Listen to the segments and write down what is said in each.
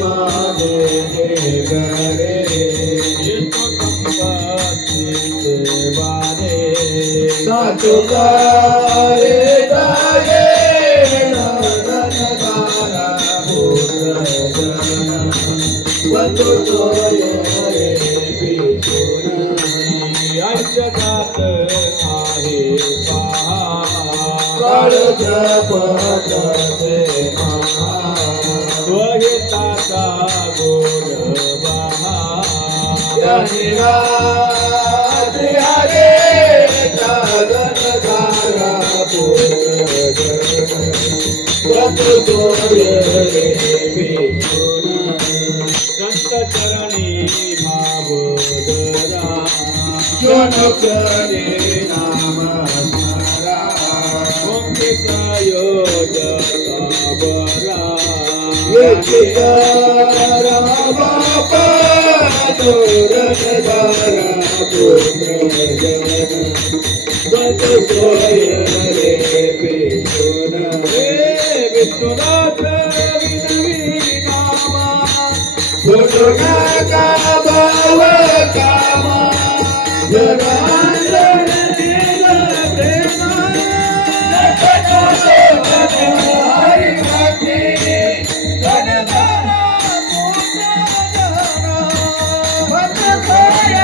माझे घरे येतो संपत्तीचे वारे साचुकारे जागे नरनगारा बंधू तोय रे पिछोनी जगात आहे पहा काळज पदसे महा स्वहिताचा गोड बहा निराते हरे जागन गारा बंधू तोय रे पिछोनी संत चरणी भाव दरा जनकने नाम स्मरा मुक्ति प्रयोजका बरा येची करा बापा तोरण दारा पुत्र जन बंद सोय रे पिछोना हे विष्णुनाथ विनवी नामा छोटोना का भाव कामा जगांतर दिल प्रेमा नखतो हरि भक्ति गणगाना पुत्र जना भक्त सोय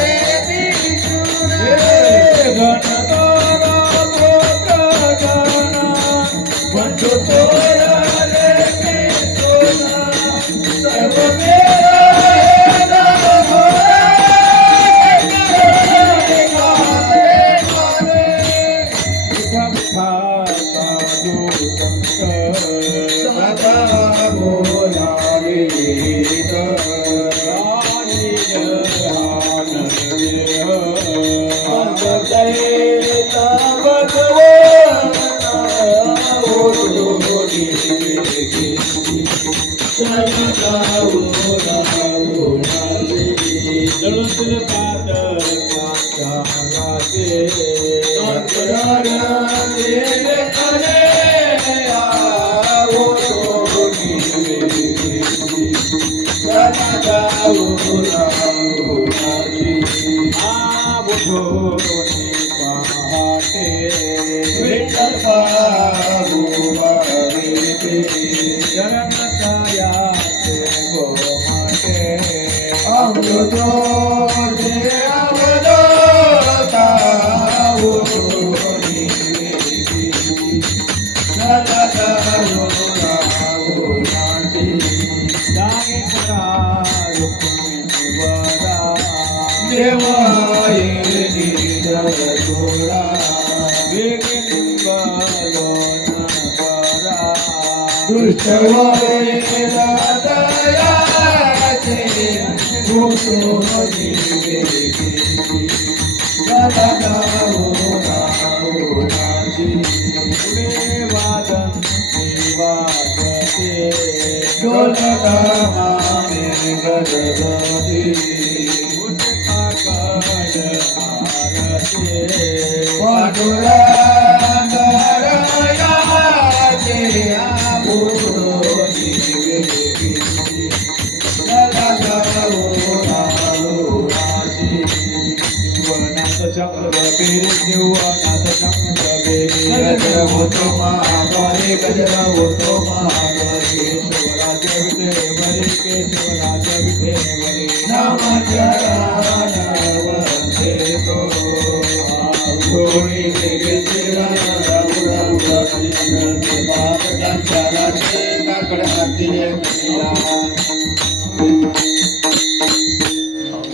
रे पिछुना गणगाना पुत्र जना भक्त सोय रे पिछुना सर्व मेरा Namaskar.